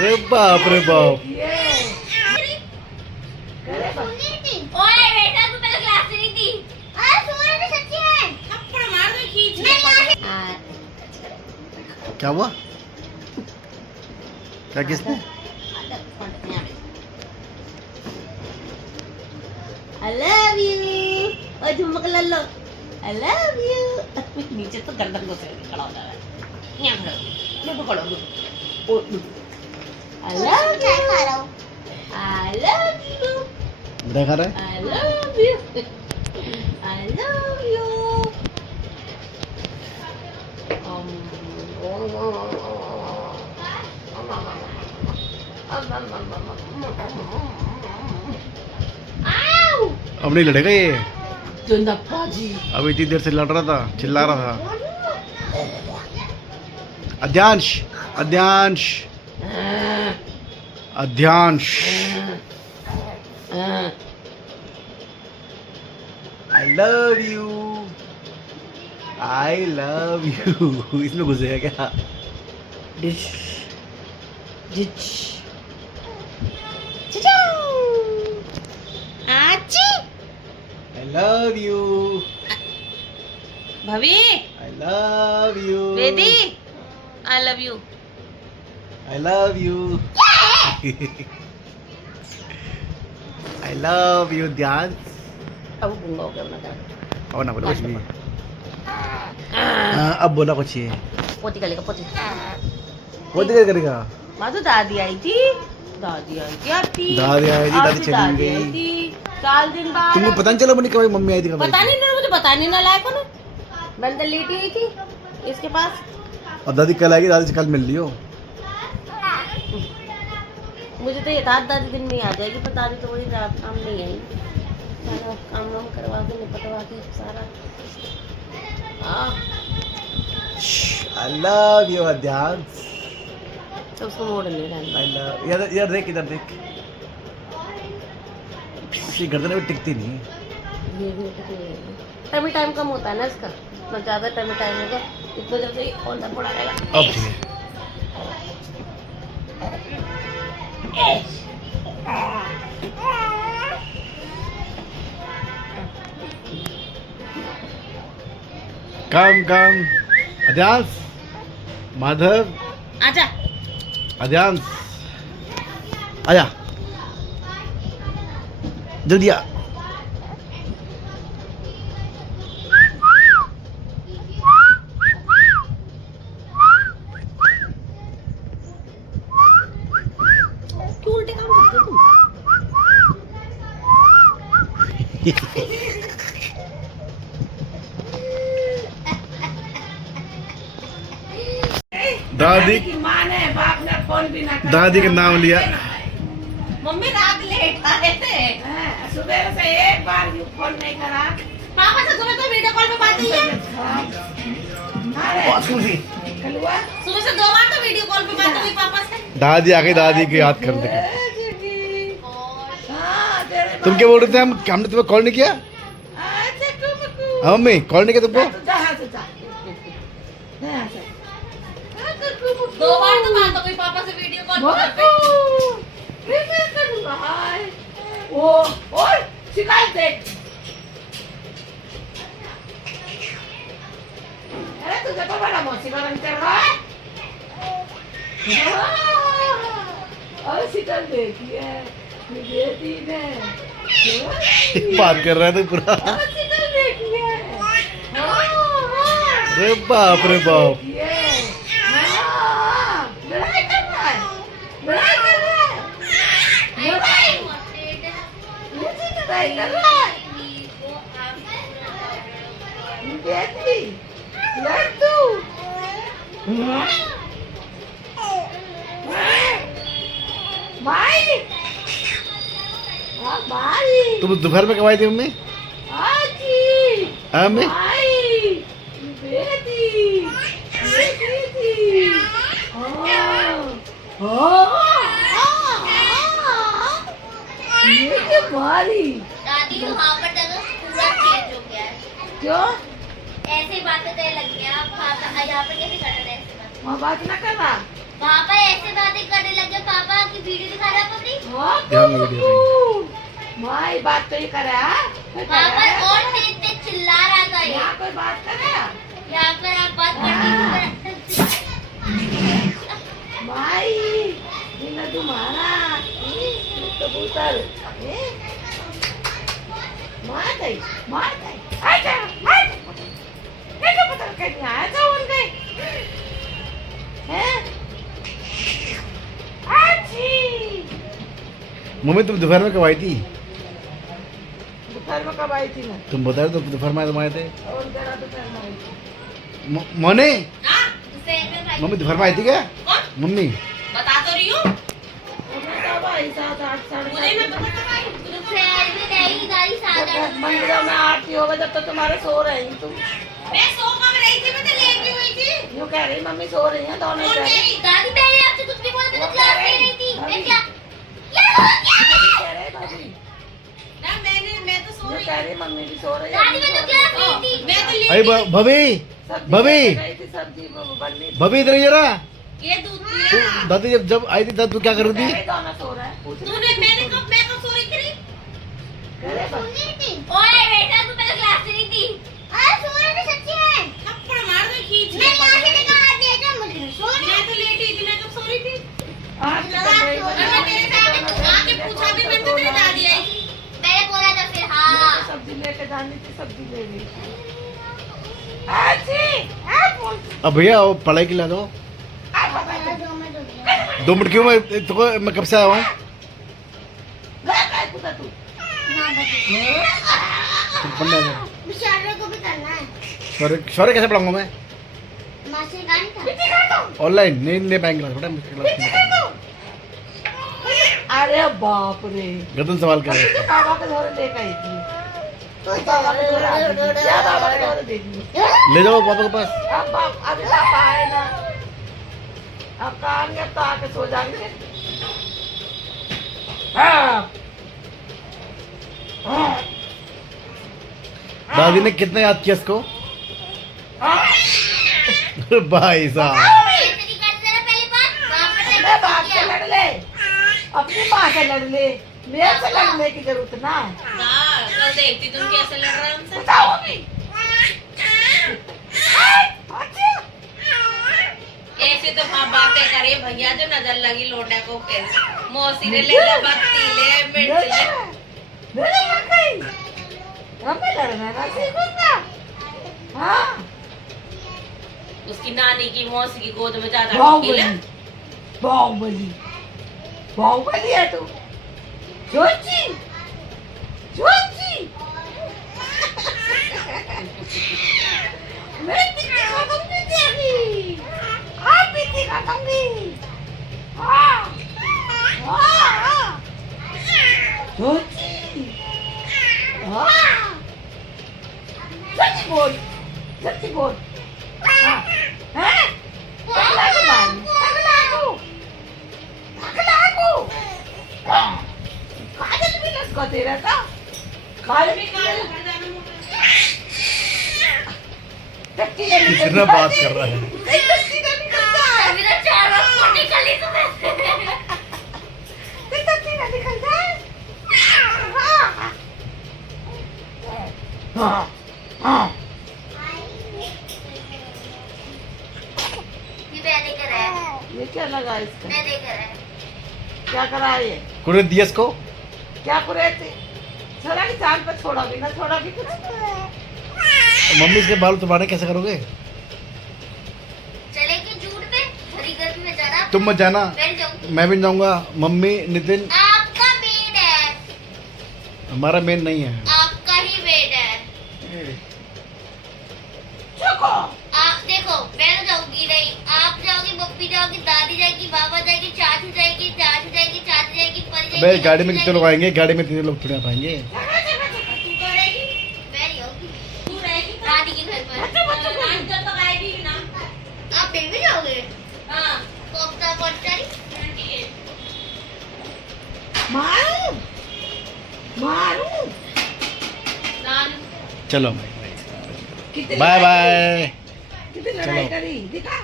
अरे बाप रे बाप। ओए बेटा तू पहले क्लास से नहीं थी। सोने में सच्ची है। थप्पड़ मार दो खींच। क्या हुआ? क्या किसने? I love you। और झुमक लल्लो I love you। नीचे तो गर्दन को से खड़ा हो जा रहा है। यहाँ खड़ा हो खड़ा हो। I love you। I love you। देखा रहे? I love you। I love you। अब नहीं लड़ेगा ये। जी। अब इतनी देर से लड़ रहा था, चिल्ला रहा था। अध्यांश, अध्यांश, अध्यांश। I love you, I love you। इसमें घुसेगा क्या? डिश डिच आची I love you, भाभी I love you, Bedi I love you। I love you, I love you ध्यान। अब गुंगा हो गया अपना कर। और ना बोलो कुछ भी। अब बोला कुछ ये। पोती करेगा पोती। वो दिखा करेगा। माँ तो दादी आई थी। दादी आई थी आपकी। दादी आई थी, दादी आपकी चली आई गई। थी 4 दिन बाद। तुमको पता नहीं चला मम्मी कभी मम्मी आई थी कब? पता नहीं ना, मुझे पता नहीं ना लायक ना। मैं तो लेटी हुई थी इसके पास। और दादी कल आएगी, दादी से कल मिल लियो। मुझे तो ये था दादी दिन में आ जाएगी, पर दादी तो वही रात काम नहीं आई। सारा काम वाम करवा के निपटवा के सारा। I love you अध्यांश। तो उसको मोड़ ले रहा I love इधर इधर देख, इधर देख। इसकी गर्दन में टिकती नहीं। टाइम टाइम कम होता है ना इसका। इतना ज़्यादा टाइम होगा इतना जल्दी ही ऑन पड़ा रहेगा। अब ठीक है। कम कम अध्यांश, माधव, आजा। अध्यांश, आजा जल्दी आ। क्यों उल्टे काम करते हो तुम? दादी माँ ने बाप ने फोन भी ना करा। दादी का नाम लिया। मम्मी रात लेट आए थे। सुबह से एक बार भी फोन नहीं करा। पापा से सुबह तो वीडियो कॉल पे बात हुई है। सुबह से 2 बार तो वीडियो कॉल पे बात हुई पापा से। दादी आ गई, दादी को याद कर दे। तुम क्या बोल रहे थे? हमने तुम्हें कॉल नहीं किया? हाँ मम्मी, कॉल नहीं किया तुमको? 2 बार तो बात हो गई पापा से वीडियो कॉल पे। ओए शिकायत दे। अरे तुझे तो बड़ा मौसी का रंग चढ़ रहा है। और शिकायत देखी है बेटी ने। बात कर रहा है तो पूरा। शिकायत देखी है। अरे बाप रे बाप। लड़ाई कर रहा है। लड़ाई कर रहा है। लड़ाई कर रहा है। बेटी लड्डू भाई भाई तुम दोपहर में कब आई थी मम्मी? आजी हाँ मम्मी? भाई बेटी बेटी ये भारी दादी वहाँ पर जगह पूरा चेंज हो गया है। क्यों ऐसे बातें करने लग गया। आप यहाँ पर कैसे कर रहे हैं? वहाँ बात ना करना। वहाँ पर ऐसे बातें करने लग गया। ध्यान में वीडियो में। माई बात तो ये करे हाँ? वहाँ पर और तेज तेज चिल्ला रहा था ये। यहाँ कोई बात करे यहाँ पर आप बात करती माई बिना तुम्हारा कबूतर मार गई आजा देखो पता कहीं आया था उनके हैं अच्छी मम्मी तुम दोपहर में कब आई थी? दोपहर में कब आई थी ना तुम बता रहे तो दोपहर में तुम आए थे। और जरा दोपहर में आई थी मोने है। मम्मी दोपहर में आई थी क्या? मम्मी बता तो रही हूँ मैं कब आई 7-8 साढ़े 7 दोपहर में नहीं गाड़ी सादा। मंदिरों में आरती होगा जब तक तुम्हारे सो रहे हैं तुम मैं सो कब रही थी, मैं तो लेटी हुई थी। यूँ कह रही मम्मी सो रही हैं दोनों कह रही दादी पहले आपसे कुछ भी बोलते तो क्लास ले रही थी। मैं क्या कह रहे भाभी ना मैं तो सो ये कह रही मम्मी भी सो रही दादी मैं तो क्लास ली थी। मैं तो अरे भाभी भाभी गई थी सब्जी बननी भाभी इधर इधर आ। ये दूध तू दादी जब आई थी तब तू क्या कर रही थी? दोनों सो रहे हैं पूछ तूने मैं कब सो रही थी? कह रहे भाभी ओए बेटा तू पहले क्लास ले रही थी। अरे सो रही थी सच्ची में। थप्पड़ मार दो खींच ले। मैं लाके देखा हाथ दे दो मुझे। सो रही मैं तो लेटी थी, मैं कब सो रही थी? आज की तो गई मैं तेरे साथ आके पूछा भी मैं तो तेरी दादी आई थी। मैंने बोला था फिर हाँ। सब्जी लेके जानी थी सब्जी ले ली अच्छी अब भैया वो पढ़ाई के ला दो। 2 मिनट क्यों? मैं कब से आया हूँ? मुशारे को भी करना है। सॉरी कैसे पढ़ाऊंगा मैं? मासी गान का ऑनलाइन नहीं ले पाएंगे क्लास, बड़ा मुश्किल क्लास। अरे बाप रे गदन सवाल कर तो बाबा के घर लेके आई थी बाबा के घर आ गई। क्या बाबा के घर दे दी ले जाओ पापा के पास। अब अभी पापा आए ना अब कहांगे तो आके सो जाएंगे हाँ। हाँ। दादी ने कितना याद किया इसको? हाँ। भाई साहब तेरी कर जरा पहले बात वहाँ पर अपने बाप से लड़ ले अपनी माँ से लड़ ले मेरे से लड़ने की जरूरत ना है कल देखती तुम कैसे लड़ रहे हो हमसे। बताओ अभी ऐसे तो हाँ बातें करिए भैया जो नजर लगी लोडा को फिर मौसी ने ले लिया बत्ती ले मिर्च ले। मेरे लड़ गई हमें लड़ना ना सीखूंगा हाँ उसकी नानी की मौसी की गोद में ज्यादा बाहुबली बाहुबली बाहुबली है तू जोची जोची मैं पीती खाऊंगी तेरी आप पीती खाऊंगी हाँ हाँ जोची हाँ सच्ची बोल हाँ हैं अगला को मारू अगला को काजल भी लटका दे रहा था काजल भी कितना बात कर रहा है? ये क्या लगा इसका क्या करा है ये कुछ दिया इसको? क्या करे थे छोड़ा की चांद पर छोड़ा भी ना छोड़ा भी कुछ मम्मी इसके बाल तुम्हारे कैसे करोगे? चलेगी जूट पे भरी गर्मी में जरा तुम मत जाना, बैठ जाऊंगी। मैं भी जाऊंगा। मम्मी नितिन आपका मेड है, हमारा मेन नहीं है। आपका ही मेड है। चुको आप देखो मैं तो जाऊंगी नहीं, आप जाओगी, मम्मी जाओगी, दादी जाएगी, बाबा जाएगी, चाचू जाएगी, चाचू जाएगी, चाची जाएगी, परी अबे जाएगी। गाड़ी में कितने लोग आएंगे? गाड़ी में 3 लोग थोड़ी आ पाएंगे। तू तो रहेगी, मैं नहीं होगी, तू रहेगी दादी के घर पर। जब तक आएगी भी ना आप फिर भी जाओगे? हाँ कोफ्ता पॉटरी मारू मारू चलो कितनी बाय बाय। कितनी लड़ाई करी दिखा